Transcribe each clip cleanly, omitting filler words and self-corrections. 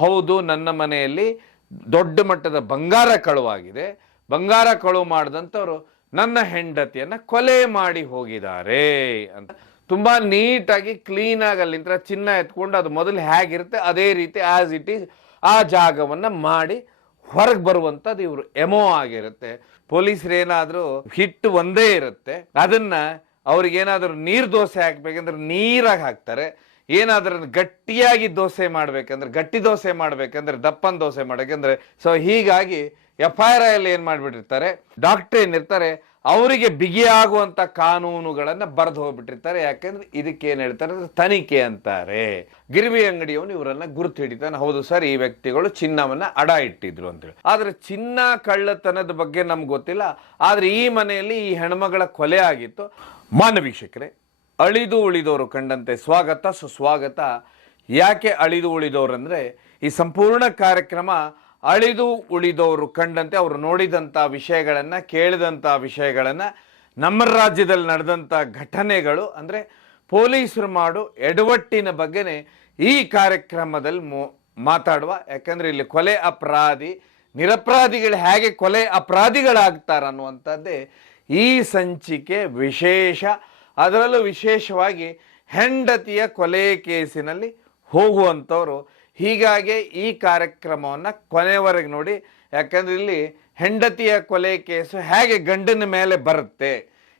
ಹೌದು, ನನ್ನ ಮನೆಯಲ್ಲಿ ದೊಡ್ಡ ಮಟ್ಟದ ಬಂಗಾರ ಕಳುವಾಗಿದೆ, ಬಂಗಾರ ಕಳುವು ಮಾಡಿದಂಥವ್ರು ನನ್ನ ಹೆಂಡತಿಯನ್ನ ಕೊಲೆ ಮಾಡಿ ಹೋಗಿದ್ದಾರೆ ಅಂತ ತುಂಬಾ ನೀಟಾಗಿ ಕ್ಲೀನಾಗಿ ಅಲ್ಲಿಂದ ಚಿನ್ನ ಎತ್ಕೊಂಡು ಅದು ಮೊದಲು ಹೇಗಿರುತ್ತೆ ಅದೇ ರೀತಿ ಆಸ್ ಇಟ್ ಈಸ್ ಆ ಜಾಗವನ್ನ ಮಾಡಿ ಹೊರಗೆ ಬರುವಂಥದ್ದು ಇವರು ಎಮೋ ಆಗಿರುತ್ತೆ. ಪೊಲೀಸರು ಏನಾದರೂ ಹಿಟ್ಟು ಒಂದೇ ಇರುತ್ತೆ, ಅದನ್ನ ಅವ್ರಿಗೇನಾದರೂ ನೀರು ದೋಸೆ ಹಾಕ್ಬೇಕಂದ್ರೆ ನೀರಾಗಿ ಹಾಕ್ತಾರೆ, ಏನಾದ್ರೂ ಗಟ್ಟಿಯಾಗಿ ದೋಸೆ ಮಾಡ್ಬೇಕಂದ್ರೆ ಗಟ್ಟಿ ದೋಸೆ ಮಾಡ್ಬೇಕಂದ್ರೆ ದಪ್ಪನ ದೋಸೆ ಮಾಡಬೇಕಂದ್ರೆ ಸೊ ಹೀಗಾಗಿ FIR ಅಲ್ಲಿ ಏನ್ ಮಾಡ್ಬಿಟ್ಟಿರ್ತಾರೆ, ಡಾಕ್ಟರ್ ಏನಿರ್ತಾರೆ ಅವರಿಗೆ ಬಿಗಿಯಾಗುವಂತ ಕಾನೂನುಗಳನ್ನ ಬರೆದು ಹೋಗ್ಬಿಟ್ಟಿರ್ತಾರೆ. ಯಾಕಂದ್ರೆ ಇದಕ್ಕೆ ಏನ್ ಹೇಳ್ತಾರೆ, ತನಿಖೆ ಅಂತಾರೆ. ಗಿರ್ವಿ ಅಂಗಡಿಯವನು ಇವರನ್ನ ಗುರುತು ಹಿಡಿತಾನೆ, ಹೌದು ಸರ್ ಈ ವ್ಯಕ್ತಿಗಳು ಚಿನ್ನವನ್ನ ಅಡ ಇಟ್ಟಿದ್ರು ಅಂತೇಳಿ. ಆದ್ರೆ ಚಿನ್ನ ಕಳ್ಳತನದ ಬಗ್ಗೆ ನಮ್ಗೆ ಗೊತ್ತಿಲ್ಲ, ಆದ್ರೆ ಈ ಮನೆಯಲ್ಲಿ ಈ ಹೆಣ್ಮಗಳ ಕೊಲೆ ಆಗಿತ್ತು. ಮಾನವೀಕ್ಷಕರೇ, ಅಳಿದು ಉಳಿದವರು ಕಂಡಂತೆ ಸ್ವಾಗತ ಸುಸ್ವಾಗತ. ಯಾಕೆ ಅಳಿದು ಉಳಿದವರು ಅಂದ್ರೆ ಈ ಸಂಪೂರ್ಣ ಕಾರ್ಯಕ್ರಮ ಅಳಿದು ಉಳಿದವರು ಕಂಡಂತೆ ಅವರು ನೋಡಿದಂಥ ವಿಷಯಗಳನ್ನು, ಕೇಳಿದಂಥ ವಿಷಯಗಳನ್ನು, ನಮ್ಮ ರಾಜ್ಯದಲ್ಲಿ ನಡೆದಂಥ ಘಟನೆಗಳು ಅಂದರೆ ಪೊಲೀಸರು ಮಾಡೋ ಎಡವಟ್ಟಿನ ಬಗ್ಗೆನೇ ಈ ಕಾರ್ಯಕ್ರಮದಲ್ಲಿ ಮಾತಾಡುವ. ಯಾಕಂದರೆ ಇಲ್ಲಿ ಕೊಲೆ ಅಪರಾಧಿ, ನಿರಪರಾಧಿಗಳು ಹೇಗೆ ಕೊಲೆ ಅಪರಾಧಿಗಳಾಗ್ತಾರನ್ನುವಂಥದ್ದೇ ಈ ಸಂಚಿಕೆ ವಿಶೇಷ. ಅದರಲ್ಲೂ ವಿಶೇಷವಾಗಿ ಹೆಂಡತಿಯ ಕೊಲೆ ಕೇಸಿನಲ್ಲಿ ಹೋಗುವಂಥವ್ರು. ಹೀಗಾಗಿ ಈ ಕಾರ್ಯಕ್ರಮವನ್ನು ಕೊನೆವರೆಗೆ ನೋಡಿ, ಯಾಕಂದ್ರೆ ಇಲ್ಲಿ ಹೆಂಡತಿಯ ಕೊಲೆ ಕೇಸು ಹೇಗೆ ಗಂಡನ ಮೇಲೆ ಬರುತ್ತೆ,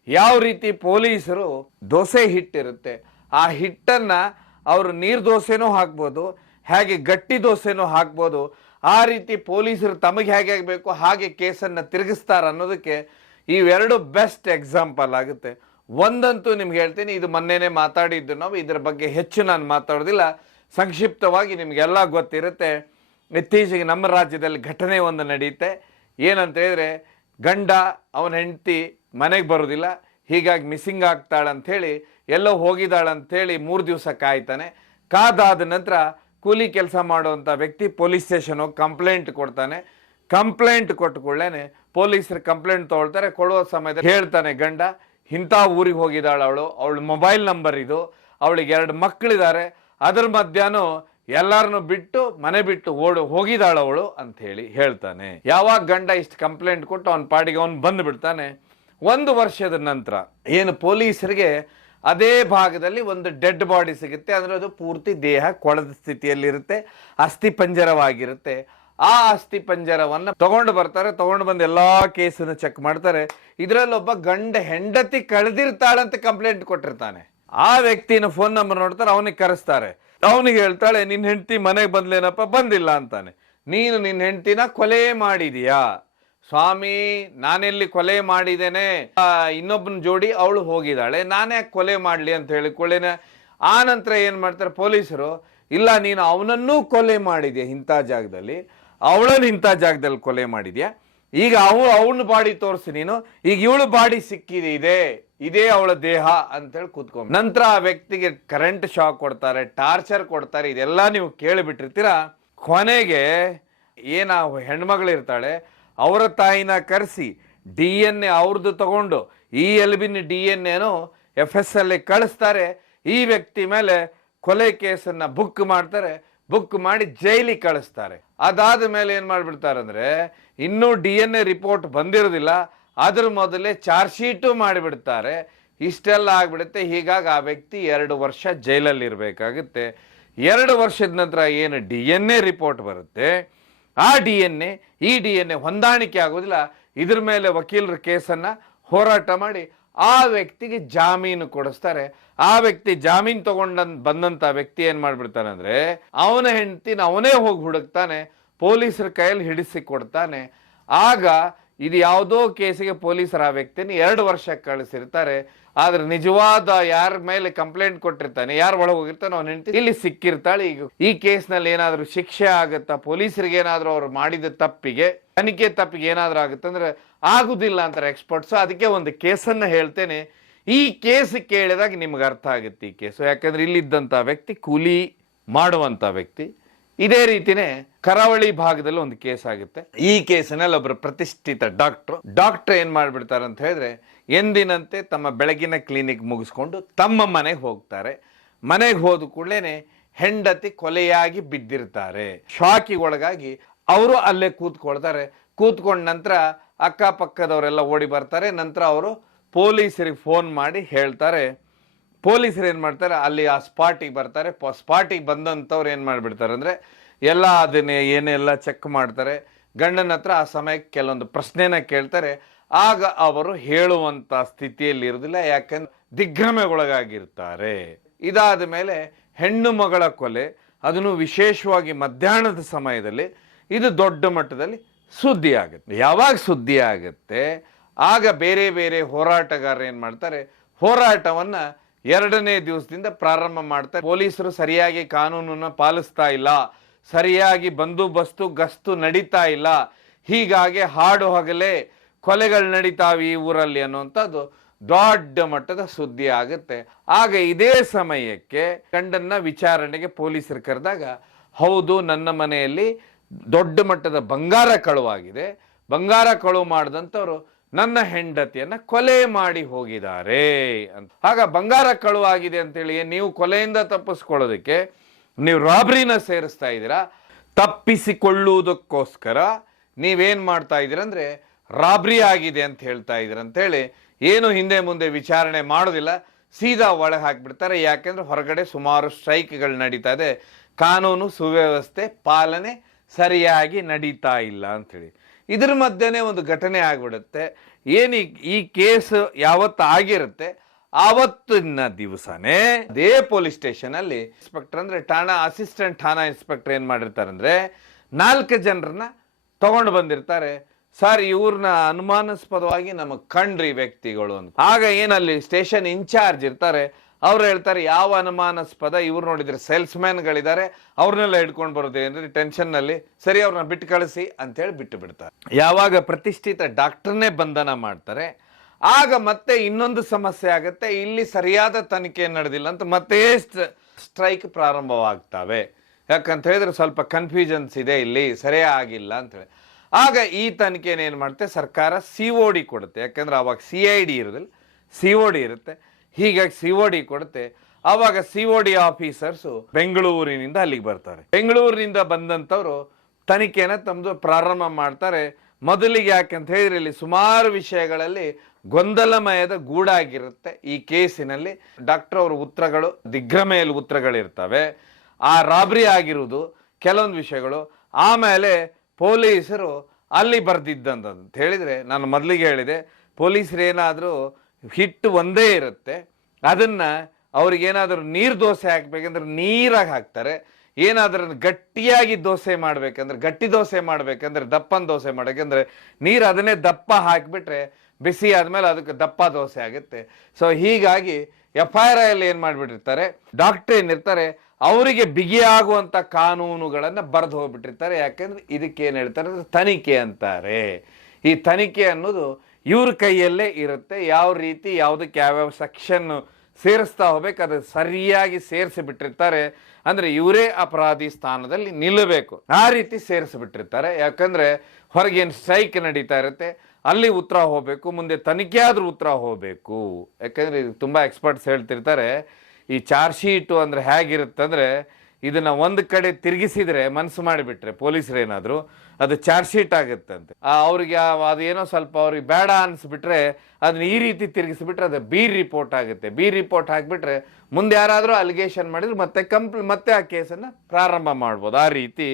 ಯಾವ ರೀತಿ ಪೊಲೀಸರು ದೋಸೆ ಹಿಟ್ಟಿರುತ್ತೆ ಆ ಹಿಟ್ಟನ್ನು ಅವರು ನೀರು ದೋಸೆನೂ ಹಾಕ್ಬೋದು, ಹೇಗೆ ಗಟ್ಟಿ ದೋಸೆನೂ ಹಾಕ್ಬೋದು, ಆ ರೀತಿ ಪೊಲೀಸರು ತಮಗೆ ಹೇಗೆ ಆಗಬೇಕು ಹಾಗೆ ಕೇಸನ್ನು ತಿರುಗಿಸ್ತಾರೆ ಅನ್ನೋದಕ್ಕೆ ಇವೆರಡು ಬೆಸ್ಟ್ ಎಕ್ಸಾಂಪಲ್ ಆಗುತ್ತೆ. ಒಂದಂತೂ ನಿಮ್ಗೆ ಹೇಳ್ತೀನಿ, ಇದು ಮೊನ್ನೆನೇ ಮಾತಾಡಿದ್ದು ನಾವು, ಇದರ ಬಗ್ಗೆ ಹೆಚ್ಚು ನಾನು ಮಾತಾಡೋದಿಲ್ಲ, ಸಂಕ್ಷಿಪ್ತವಾಗಿ ನಿಮಗೆಲ್ಲ ಗೊತ್ತಿರುತ್ತೆ. ಇತ್ತೀಚೆಗೆ ನಮ್ಮ ರಾಜ್ಯದಲ್ಲಿ ಘಟನೆ ಒಂದು ನಡೆಯುತ್ತೆ. ಏನಂತ ಹೇಳಿದ್ರೆ, ಗಂಡ ಅವನ ಹೆಂಡತಿ ಮನೆಗೆ ಬರೋದಿಲ್ಲ, ಹೀಗಾಗಿ ಮಿಸ್ಸಿಂಗ್ ಆಗ್ತಾಳಂಥೇಳಿ ಎಲ್ಲೋ ಹೋಗಿದ್ದಾಳಂಥೇಳಿ 3 ದಿವಸ ಕಾಯ್ತಾನೆ. ಕಾದಾದ ನಂತರ ಕೂಲಿ ಕೆಲಸ ಮಾಡುವಂಥ ವ್ಯಕ್ತಿ ಪೊಲೀಸ್ ಸ್ಟೇಷನ್ ಹೋಗಿ ಕಂಪ್ಲೇಂಟ್ ಕೊಡ್ತಾನೆ. ಕಂಪ್ಲೇಂಟ್ ಕೊಟ್ಟುಕೊಳ್ಳೇನೆ ಪೊಲೀಸರು ಕಂಪ್ಲೇಂಟ್ ತೊಗೊಳ್ತಾರೆ. ಕೊಡುವ ಸಮಯದಲ್ಲಿ ಹೇಳ್ತಾನೆ ಗಂಡ, ಇಂಥ ಊರಿಗೆ ಹೋಗಿದ್ದಾಳು ಅವಳು ಮೊಬೈಲ್ ನಂಬರ್ ಇದು, ಅವಳಿಗೆ 2 ಮಕ್ಕಳಿದ್ದಾರೆ, ಅದರ ಮಧ್ಯಾಹ್ನ ಎಲ್ಲರನ್ನು ಬಿಟ್ಟು ಮನೆ ಬಿಟ್ಟು ಹೋಗಿದ್ದಾಳವಳು ಅಂತ ಹೇಳಿ ಹೇಳ್ತಾನೆ. ಯಾವಾಗ ಗಂಡ ಇಷ್ಟು ಕಂಪ್ಲೇಂಟ್ ಕೊಟ್ಟು ಅವನ ಪಾಡಿಗೆ ಅವನು ಬಂದು ಬಿಡ್ತಾನೆ. 1 ವರ್ಷದ ನಂತರ ಏನು ಪೊಲೀಸರಿಗೆ ಅದೇ ಭಾಗದಲ್ಲಿ ಒಂದು ಡೆಡ್ ಬಾಡಿ ಸಿಗುತ್ತೆ. ಅಂದ್ರೆ ಅದು ಪೂರ್ತಿ ದೇಹ ಕೊಳದ ಸ್ಥಿತಿಯಲ್ಲಿರುತ್ತೆ, ಅಸ್ಥಿ ಪಂಜರವಾಗಿರುತ್ತೆ. ಆ ಅಸ್ಥಿ ಪಂಜರವನ್ನು ತಗೊಂಡು ಬರ್ತಾರೆ. ತಗೊಂಡು ಬಂದು ಎಲ್ಲಾ ಕೇಸನ್ನು ಚೆಕ್ ಮಾಡ್ತಾರೆ. ಇದರಲ್ಲಿ ಒಬ್ಬ ಗಂಡ ಹೆಂಡತಿ ಕಳೆದಿರ್ತಾಳಂತ ಕಂಪ್ಲೇಂಟ್ ಕೊಟ್ಟಿರ್ತಾನೆ. ಆ ವ್ಯಕ್ತಿನ ಫೋನ್ ನಂಬರ್ ನೋಡ್ತಾರೆ, ಅವನಿಗೆ ಕರೆಸ್ತಾರೆ. ಅವನಿಗೆ ಹೇಳ್ತಾಳೆ, ನಿನ್ನ ಹೆಂಡತಿ ಮನೆಗೆ ಬಂದ್ಲೇನಪ್ಪ? ಬಂದಿಲ್ಲ ಅಂತಾನೆ. ನೀನು ನಿನ್ನ ಹೆಂಡತಿನ ಕೊಲೆ ಮಾಡಿದೀಯಾ? ಸ್ವಾಮಿ, ನಾನೆಲ್ಲಿ ಕೊಲೆ ಮಾಡಿದ್ದೇನೆ, ಇನ್ನೊಬ್ಬನ ಜೋಡಿ ಅವಳು ಹೋಗಿದ್ದಾಳೆ, ನಾನೇ ಕೊಲೆ ಮಾಡ್ಲಿ ಅಂತ ಹೇಳಿಕೊಳ್ಳೇನೆ. ಆ ನಂತರ ಏನ್ ಮಾಡ್ತಾರೆ ಪೊಲೀಸರು, ಇಲ್ಲ ನೀನು ಅವನನ್ನೂ ಕೊಲೆ ಮಾಡಿದ್ಯಾ ಇಂಥ ಜಾಗದಲ್ಲಿ, ಅವಳನ್ನು ಇಂಥ ಜಾಗದಲ್ಲಿ ಕೊಲೆ ಮಾಡಿದ್ಯಾ, ಈಗ ಅವನ ಬಾಡಿ ತೋರಿಸಿ ನೀನು, ಈಗ ಇವಳು ಬಾಡಿ ಸಿಕ್ಕಿದೆ, ಇದೇ ಅವಳ ದೇಹ ಅಂತೇಳಿ ಕೂತ್ಕೊಂಡು ನಂತರ ಆ ವ್ಯಕ್ತಿಗೆ ಕರೆಂಟ್ ಶಾಕ್ ಕೊಡ್ತಾರೆ, ಟಾರ್ಚರ್ ಕೊಡ್ತಾರೆ. ಇದೆಲ್ಲ ನೀವು ಕೇಳಿಬಿಟ್ಟಿರ್ತೀರಾ. ಕೊನೆಗೆ ಏನ ಹೆಣ್ಮಗಳಿರ್ತಾಳೆ, ಅವರ ತಾಯಿನ ಕರೆಸಿ DNA ಅವ್ರದ್ದು ತಗೊಂಡು ಈ ಎಲ್ಬಿನ DNA FSL ಕಳಿಸ್ತಾರೆ. ಈ ವ್ಯಕ್ತಿ ಮೇಲೆ ಕೊಲೆ ಕೇಸನ್ನ ಬುಕ್ ಮಾಡ್ತಾರೆ. ಬುಕ್ ಮಾಡಿ ಜೈಲಿಗೆ ಕಳಿಸ್ತಾರೆ. ಅದಾದ ಮೇಲೆ ಏನ್ ಮಾಡ್ಬಿಡ್ತಾರೆ ಅಂದ್ರೆ, ಇನ್ನೂ DNA ರಿಪೋರ್ಟ್ ಬಂದಿರೋದಿಲ್ಲ, ಅದ್ರ ಮೊದಲೇ ಚಾರ್ಜ್ ಶೀಟು ಮಾಡಿಬಿಡ್ತಾರೆ. ಇಷ್ಟೆಲ್ಲ ಆಗ್ಬಿಡುತ್ತೆ. ಹೀಗಾಗಿ ಆ ವ್ಯಕ್ತಿ 2 ವರ್ಷ ಜೈಲಲ್ಲಿ ಇರಬೇಕಾಗುತ್ತೆ. 2 ವರ್ಷದ ನಂತರ ಏನು DNA ರಿಪೋರ್ಟ್ ಬರುತ್ತೆ, ಆ ಈ DNA ಹೊಂದಾಣಿಕೆ ಆಗೋದಿಲ್ಲ. ಇದ್ರ ಮೇಲೆ ವಕೀಲರ ಕೇಸನ್ನ ಹೋರಾಟ ಮಾಡಿ ಆ ವ್ಯಕ್ತಿಗೆ ಜಾಮೀನು ಕೊಡಿಸ್ತಾರೆ. ಆ ವ್ಯಕ್ತಿ ಜಾಮೀನು ಬಂದಂತ ವ್ಯಕ್ತಿ ಏನ್ ಮಾಡ್ಬಿಡ್ತಾನೆ ಅಂದ್ರೆ, ಅವನ ಹೆಂಡತಿನ ಅವನೇ ಹೋಗಿ ಹುಡುಕ್ತಾನೆ, ಪೊಲೀಸರ ಕೈಯಲ್ಲಿ ಹಿಡಿಸಿ ಕೊಡ್ತಾನೆ. ಆಗ ಇದು ಯಾವುದೋ ಕೇಸಿಗೆ ಪೊಲೀಸರು ಆ ವ್ಯಕ್ತಿನ 2 ವರ್ಷ ಕಳಿಸಿರ್ತಾರೆ. ಆದ್ರೆ ನಿಜವಾದ ಯಾರ ಮೇಲೆ ಕಂಪ್ಲೇಂಟ್ ಕೊಟ್ಟಿರ್ತಾನೆ, ಯಾರು ಒಳಗೆ ಹೋಗಿರ್ತಾನೆ, ಅವನ ಹೆಂಡತಿ ಇಲ್ಲಿ ಸಿಕ್ಕಿರ್ತಾಳೆ. ಈಗ ಈ ಕೇಸ್ನಲ್ಲಿ ಏನಾದ್ರೂ ಶಿಕ್ಷೆ ಆಗುತ್ತಾ, ಪೊಲೀಸರಿಗೆ ಏನಾದ್ರೂ ಅವ್ರು ಮಾಡಿದ ತಪ್ಪಿಗೆ, ತನಿಖೆ ತಪ್ಪಿಗೆ ಏನಾದ್ರೂ ಆಗುತ್ತಂದ್ರೆ ಆಗುದಿಲ್ಲ ಅಂತಾರೆ ಎಕ್ಸ್ಪರ್ಟ್ಸ್. ಅದಕ್ಕೆ ಒಂದು ಕೇಸನ್ನ ಹೇಳ್ತೇನೆ. ಈ ಕೇಸ್ ಕೇಳಿದಾಗ ನಿಮ್ಗೆ ಅರ್ಥ ಆಗುತ್ತೆ ಈ ಕೇಸು. ಯಾಕಂದ್ರೆ ಇಲ್ಲಿದ್ದಂತ ವ್ಯಕ್ತಿ ಕೂಲಿ ಮಾಡುವಂತ ವ್ಯಕ್ತಿ. ಇದೇ ರೀತಿನೇ ಕರಾವಳಿ ಭಾಗದಲ್ಲಿ ಒಂದು ಕೇಸ್ ಆಗುತ್ತೆ. ಈ ಕೇಸಿನಲ್ಲಿ ಒಬ್ಬರು ಪ್ರತಿಷ್ಠಿತ ಡಾಕ್ಟರ್ ಏನ್ ಮಾಡ್ಬಿಡ್ತಾರೆ ಅಂತ ಹೇಳಿದ್ರೆ, ಎಂದಿನಂತೆ ತಮ್ಮ ಬೆಳಗಿನ ಕ್ಲಿನಿಕ್ ಮುಗಿಸ್ಕೊಂಡು ತಮ್ಮ ಮನೆಗೆ ಹೋಗ್ತಾರೆ. ಮನೆಗೆ ಹೋದ ಕೂಡಲೇ ಹೆಂಡತಿ ಕೊಲೆಯಾಗಿ ಬಿದ್ದಿರ್ತಾರೆ. ಶಾಕಿಗೆ ಒಳಗಾಗಿ ಅವರು ಅಲ್ಲೇ ಕೂತ್ಕೊಳ್ತಾರೆ. ಕೂತ್ಕೊಂಡ ನಂತರ ಅಕ್ಕಪಕ್ಕದವರೆಲ್ಲ ಓಡಿ ಬರ್ತಾರೆ. ನಂತರ ಅವರು ಪೊಲೀಸರಿಗೆ ಫೋನ್ ಮಾಡಿ ಹೇಳ್ತಾರೆ. ಪೊಲೀಸರು ಏನು ಮಾಡ್ತಾರೆ, ಅಲ್ಲಿ ಆ ಸ್ಪಾಟಿಗೆ ಬರ್ತಾರೆ. ಸ್ಪಾಟಿಗೆ ಬಂದಂಥವ್ರು ಏನು ಮಾಡಿಬಿಡ್ತಾರೆ ಅಂದರೆ ಎಲ್ಲ ಅದನ್ನೇ ಏನೆಲ್ಲ ಚೆಕ್ ಮಾಡ್ತಾರೆ. ಗಂಡನ ಹತ್ರ ಆ ಸಮಯಕ್ಕೆ ಕೆಲವೊಂದು ಪ್ರಶ್ನೆನ ಕೇಳ್ತಾರೆ. ಆಗ ಅವರು ಹೇಳುವಂಥ ಸ್ಥಿತಿಯಲ್ಲಿ ಇರೋದಿಲ್ಲ, ಯಾಕಂದ್ರೆ ದಿಗ್ಭ್ರಮೆಗೊಳಗಾಗಿರ್ತಾರೆ. ಇದಾದ ಮೇಲೆ ಹೆಣ್ಣು ಮಗಳ ಕೊಲೆ, ಅದನ್ನು ವಿಶೇಷವಾಗಿ ಮಧ್ಯಾಹ್ನದ ಸಮಯದಲ್ಲಿ ಇದು ದೊಡ್ಡ ಮಟ್ಟದಲ್ಲಿ ಸುದ್ದಿ ಆಗುತ್ತೆ. ಯಾವಾಗ ಸುದ್ದಿ ಆಗುತ್ತೆ ಆಗ ಬೇರೆ ಬೇರೆ ಹೋರಾಟಗಾರರು ಏನು ಮಾಡ್ತಾರೆ, ಹೋರಾಟವನ್ನು 2ನೇ ದಿವಸದಿಂದ ಪ್ರಾರಂಭ ಮಾಡ್ತಾರೆ. ಪೊಲೀಸರು ಸರಿಯಾಗಿ ಕಾನೂನನ್ನು ಪಾಲಿಸ್ತಾ ಇಲ್ಲ, ಸರಿಯಾಗಿ ಬಂದೋಬಸ್ತು ಗಸ್ತು ನಡೀತಾ ಇಲ್ಲ, ಹೀಗಾಗಿ ಹಾಡು ಹಗಲೇ ಕೊಲೆಗಳು ನಡೀತಾವೆ ಈ ಊರಲ್ಲಿ ಅನ್ನುವಂಥದ್ದು ದೊಡ್ಡ ಮಟ್ಟದ ಸುದ್ದಿ ಆಗುತ್ತೆ. ಆಗ ಇದೇ ಸಮಯಕ್ಕೆ ಗಂಡನ್ನ ವಿಚಾರಣೆಗೆ ಪೊಲೀಸರು ಕರೆದಾಗ, ಹೌದು ನನ್ನ ಮನೆಯಲ್ಲಿ ದೊಡ್ಡ ಮಟ್ಟದ ಬಂಗಾರ ಕಳುವಾಗಿದೆ, ಬಂಗಾರ ಕಳುವು ಮಾಡಿದಂಥವ್ರು ನನ್ನ ಹೆಂಡತಿಯನ್ನ ಕೊಲೆ ಮಾಡಿ ಹೋಗಿದ್ದಾರೆ ಅಂತ. ಆಗ ಬಂಗಾರ ಕಳುವಾಗಿದೆ ಅಂತೇಳಿ ನೀವು ಕೊಲೆಯಿಂದ ತಪ್ಪಿಸ್ಕೊಳ್ಳೋದಕ್ಕೆ ನೀವು ರಾಬ್ರಿನ ಸೇರಿಸ್ತಾ ಇದ್ದೀರಾ, ತಪ್ಪಿಸಿಕೊಳ್ಳುವುದಕ್ಕೋಸ್ಕರ ನೀವೇನ್ ಮಾಡ್ತಾ ಇದ್ದೀರ ಅಂದ್ರೆ ರಾಬ್ರಿ ಆಗಿದೆ ಅಂತ ಹೇಳ್ತಾ ಇದ್ದೀರ ಅಂತೇಳಿ ಏನು ಹಿಂದೆ ಮುಂದೆ ವಿಚಾರಣೆ ಮಾಡೋದಿಲ್ಲ, ಸೀದಾ ಒಳಗೆ ಹಾಕಿಬಿಡ್ತಾರೆ. ಯಾಕೆಂದ್ರೆ ಹೊರಗಡೆ ಸುಮಾರು ಸ್ಟ್ರೈಕ್ಗಳು ನಡೀತಾ ಇದೆ, ಕಾನೂನು ಸುವ್ಯವಸ್ಥೆ ಪಾಲನೆ ಸರಿಯಾಗಿ ನಡೀತಾ ಇಲ್ಲ ಅಂಥೇಳಿ. ಇದ್ರ ಮಧ್ಯೆನೇ ಒಂದು ಘಟನೆ ಆಗ್ಬಿಡುತ್ತೆ. ಏನು ಈ ಕೇಸ್ ಯಾವತ್ತು ಆಗಿರುತ್ತೆ ಆವತ್ತಿನ ದಿವಸನೇ ಅದೇ ಪೊಲೀಸ್ ಸ್ಟೇಷನ್ ಅಲ್ಲಿ ಇನ್ಸ್ಪೆಕ್ಟರ್ ಅಂದ್ರೆ ಅಸಿಸ್ಟೆಂಟ್ ಠಾಣಾ ಇನ್ಸ್ಪೆಕ್ಟರ್ ಏನ್ ಮಾಡಿರ್ತಾರೆ ಅಂದ್ರೆ 4 ಜನರನ್ನ ತಗೊಂಡು ಬಂದಿರ್ತಾರೆ. ಸರ್ ಇವ್ರನ್ನ ಅನುಮಾನಾಸ್ಪದವಾಗಿ ನಮಗ್ ಕಂಡ್ರಿ ವ್ಯಕ್ತಿಗಳು ಅಂತ. ಆಗ ಏನಲ್ಲಿ ಸ್ಟೇಷನ್ ಇನ್ಚಾರ್ಜ್ ಇರ್ತಾರೆ, ಅವ್ರು ಹೇಳ್ತಾರೆ ಯಾವ ಅನುಮಾನಾಸ್ಪದ, ಇವ್ರು ನೋಡಿದ್ರೆ ಸೇಲ್ಸ್ ಮ್ಯಾನ್ಗಳಿದ್ದಾರೆ, ಅವ್ರನ್ನೆಲ್ಲ ಹಿಡ್ಕೊಂಡು ಬರೋದು ಅಂದ್ರೆ ಟೆನ್ಷನ್ ನಲ್ಲಿ, ಸರಿ ಅವ್ರನ್ನ ಬಿಟ್ಟು ಕಳಿಸಿ ಅಂತ ಹೇಳಿ ಬಿಟ್ಟು ಬಿಡ್ತಾರೆ. ಯಾವಾಗ ಪ್ರತಿಷ್ಠಿತ ಡಾಕ್ಟರ್ನೇ ಬಂಧನ ಮಾಡ್ತಾರೆ ಆಗ ಮತ್ತೆ ಇನ್ನೊಂದು ಸಮಸ್ಯೆ ಆಗುತ್ತೆ. ಇಲ್ಲಿ ಸರಿಯಾದ ತನಿಖೆ ನಡೆದಿಲ್ಲ ಅಂತ ಮತ್ತೆ ಸ್ಟ್ರೈಕ್ ಪ್ರಾರಂಭವಾಗ್ತವೆ. ಯಾಕಂತ ಹೇಳಿದ್ರೆ ಸ್ವಲ್ಪ ಕನ್ಫ್ಯೂಷನ್ಸ್ ಇದೆ, ಇಲ್ಲಿ ಸರಿಯಾಗಿಲ್ಲ ಅಂತ ಹೇಳಿ. ಆಗ ಈ ತನಿಖೆನ ಏನು ಮಾಡುತ್ತೆ ಸರ್ಕಾರ COD ಕೊಡುತ್ತೆ. ಯಾಕಂದ್ರೆ ಅವಾಗ CID ಇರೋದಿಲ್ಲ, COD ಇರುತ್ತೆ. ಹೀಗಾಗಿ COD ಕೊಡುತ್ತೆ. ಆವಾಗ COD ಆಫೀಸರ್ಸು ಬೆಂಗಳೂರಿನಿಂದ ಅಲ್ಲಿಗೆ ಬರ್ತಾರೆ. ಬೆಂಗಳೂರಿನಿಂದ ಬಂದಂಥವ್ರು ತನಿಖೆನ ತಮ್ಮದು ಪ್ರಾರಂಭ ಮಾಡ್ತಾರೆ. ಮೊದಲಿಗೆ ಯಾಕಂತ ಹೇಳಿದ್ರೆ ಇಲ್ಲಿ ಸುಮಾರು ವಿಷಯಗಳಲ್ಲಿ ಗೊಂದಲಮಯದ ಗೂಡಾಗಿರುತ್ತೆ ಈ ಕೇಸಿನಲ್ಲಿ. ಡಾಕ್ಟರ್ ಅವರ ಉತ್ತರಗಳು ದಿಗ್ಭ್ರಮೆಯಲ್ಲಿ ಉತ್ತರಗಳಿರ್ತವೆ, ಆ ರಾಬ್ರಿ ಆಗಿರುವುದು ಕೆಲವೊಂದು ವಿಷಯಗಳು. ಆಮೇಲೆ ಪೊಲೀಸರು ಅಲ್ಲಿ ಬರ್ದಿದ್ದಂತ ಹೇಳಿದ್ರೆ, ನಾನು ಮೊದಲಿಗೆ ಹೇಳಿದೆ ಪೊಲೀಸರು ಏನಾದರೂ ಹಿಟ್ಟು ಒಂದೇ ಇರುತ್ತೆ, ಅದನ್ನ ಅವ್ರಿಗೇನಾದರೂ ನೀರು ದೋಸೆ ಹಾಕ್ಬೇಕಂದ್ರೆ ನೀರಾಗಿ ಹಾಕ್ತಾರೆ. ಏನಾದ್ರೂ ಗಟ್ಟಿಯಾಗಿ ದೋಸೆ ಮಾಡ್ಬೇಕಂದ್ರೆ, ಗಟ್ಟಿ ದೋಸೆ ಮಾಡ್ಬೇಕಂದ್ರೆ, ದಪ್ಪನ ದೋಸೆ ಮಾಡಬೇಕಂದ್ರೆ ನೀರು ಅದನ್ನೇ ದಪ್ಪ ಹಾಕಿಬಿಟ್ರೆ ಬಿಸಿ ಆದ್ಮೇಲೆ ಅದಕ್ಕೆ ದಪ್ಪ ದೋಸೆ ಆಗುತ್ತೆ. ಸೊ ಹೀಗಾಗಿ FIR ಏನ್ ಮಾಡ್ಬಿಟ್ಟಿರ್ತಾರೆ, ಡಾಕ್ಟರ್ ಏನಿರ್ತಾರೆ ಅವರಿಗೆ ಬಿಗಿಯಾಗುವಂತ ಕಾನೂನುಗಳನ್ನ ಬರೆದು ಹೋಗ್ಬಿಟ್ಟಿರ್ತಾರೆ. ಯಾಕೆಂದ್ರೆ ಇದಕ್ಕೆ ಏನ್ ಹೇಳ್ತಾರೆ ಅಂದ್ರೆ ತನಿಖೆ ಅಂತಾರೆ. ಈ ತನಿಖೆ ಅನ್ನೋದು ಇವ್ರ ಕೈಯಲ್ಲೇ ಇರುತ್ತೆ. ಯಾವ ರೀತಿ ಯಾವುದಕ್ಕೆ ಯಾವ್ಯಾವ ಸೆಕ್ಷನ್ ಸೇರಿಸ್ತಾ ಹೋಗ್ಬೇಕು ಅದು ಸರಿಯಾಗಿ ಸೇರಿಸಿ ಬಿಟ್ಟಿರ್ತಾರೆ. ಅಂದ್ರೆ ಇವರೇ ಅಪರಾಧಿ ಸ್ಥಾನದಲ್ಲಿ ನಿಲ್ಲಬೇಕು, ಆ ರೀತಿ ಸೇರಿಸಿಬಿಟ್ಟಿರ್ತಾರೆ. ಯಾಕಂದ್ರೆ ಹೊರಗೇನು ಸ್ಟ್ರೈಕ್ ನಡೀತಾ ಇರುತ್ತೆ, ಅಲ್ಲಿ ಉತ್ತರ ಹೋಗ್ಬೇಕು, ಮುಂದೆ ತನಿಖೆ ಆದ್ರೂ ಉತ್ತರ ಹೋಗ್ಬೇಕು. ಯಾಕಂದ್ರೆ ತುಂಬಾ ಎಕ್ಸ್ಪರ್ಟ್ಸ್ ಹೇಳ್ತಿರ್ತಾರೆ, ಈ ಚಾರ್ಜ್ ಶೀಟು ಅಂದ್ರೆ ಹೇಗಿರುತ್ತೆ ಅಂದ್ರೆ, ಇದನ್ನ ಒಂದು ಕಡೆ ತಿರುಗಿಸಿದ್ರೆ ಮನಸ್ಸು ಮಾಡಿಬಿಟ್ರೆ ಪೊಲೀಸರು ಏನಾದ್ರು ಅದು ಚಾರ್ಜ್ ಶೀಟ್ ಆಗುತ್ತೆ ಅಂತೆ. ಅವ್ರಿಗೆ ಅದೇನೋ ಸ್ವಲ್ಪ ಅವ್ರಿಗೆ ಬೇಡ ಅನ್ಸ್ಬಿಟ್ರೆ ಅದನ್ನ ಈ ರೀತಿ ತಿರುಗಿಸ್ಬಿಟ್ರೆ ಅದು B ರಿಪೋರ್ಟ್ ಆಗುತ್ತೆ. B ರಿಪೋರ್ಟ್ ಹಾಕ್ಬಿಟ್ರೆ ಮುಂದೆ ಯಾರಾದ್ರೂ ಅಲಿಗೇಷನ್ ಮಾಡಿದ್ರೆ ಮತ್ತೆ ಆ ಕೇಸನ್ನ ಪ್ರಾರಂಭ ಮಾಡ್ಬೋದು. ಆ ರೀತಿ